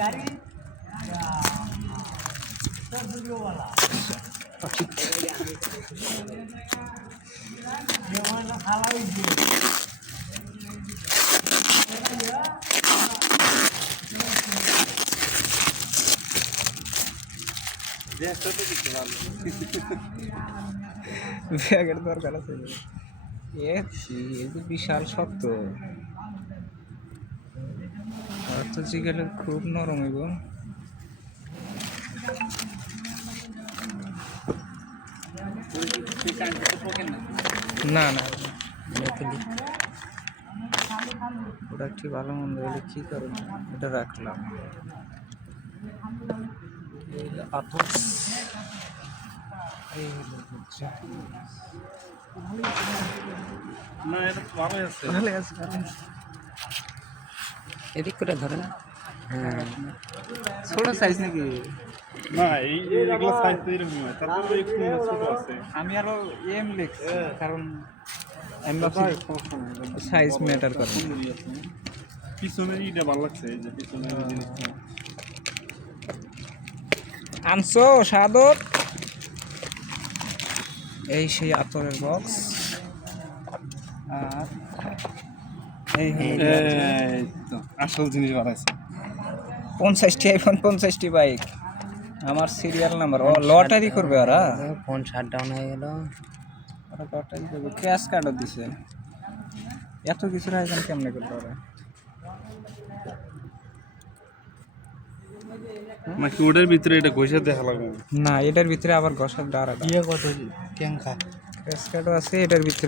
गाड़ी ব্যাগের দরকার আছে এই যে বিশাল শক্ত তো জিগেলের খুব নরম হইব না না ওটা একটু ভালো মন্দ হলে কি করবো এটা রাখলাম না এটা ভালোই আছে এদিক করে ধরে না হ্যাঁ ছোট সাইজ নাকি না এইগুলো সাইজ তো এরকম হয় তারপরে একটু ছোট আছে আমি আরো এম লিখছি কারণ সাইজ ম্যাটার করে পিছনের ইটা ভালো লাগছে এই যে পিছনের জিনিসটা আনছো সাদর এই সেই আতরের বক্স আর এই তো আসল জিনিস বানাইছে 50টি আইফোন 50টি বাইক আমার সিরিয়াল নাম্বার ও লটারি করবে ওরা ফোন শাট ডাউন হয়ে গেল ওরা লটারি করবে ক্যাশ কার্ডও দিছে এত কিছুর আয়োজন কেমনে করবে ওরা নাকি ওটার ভিতরে এটা ঘষে দেখা লাগবে না এটার ভিতরে আবার ঘষার দ্বার ইয়ে কত কেন খা ক্যাশ কার্ডও আছে এটার ভিতরে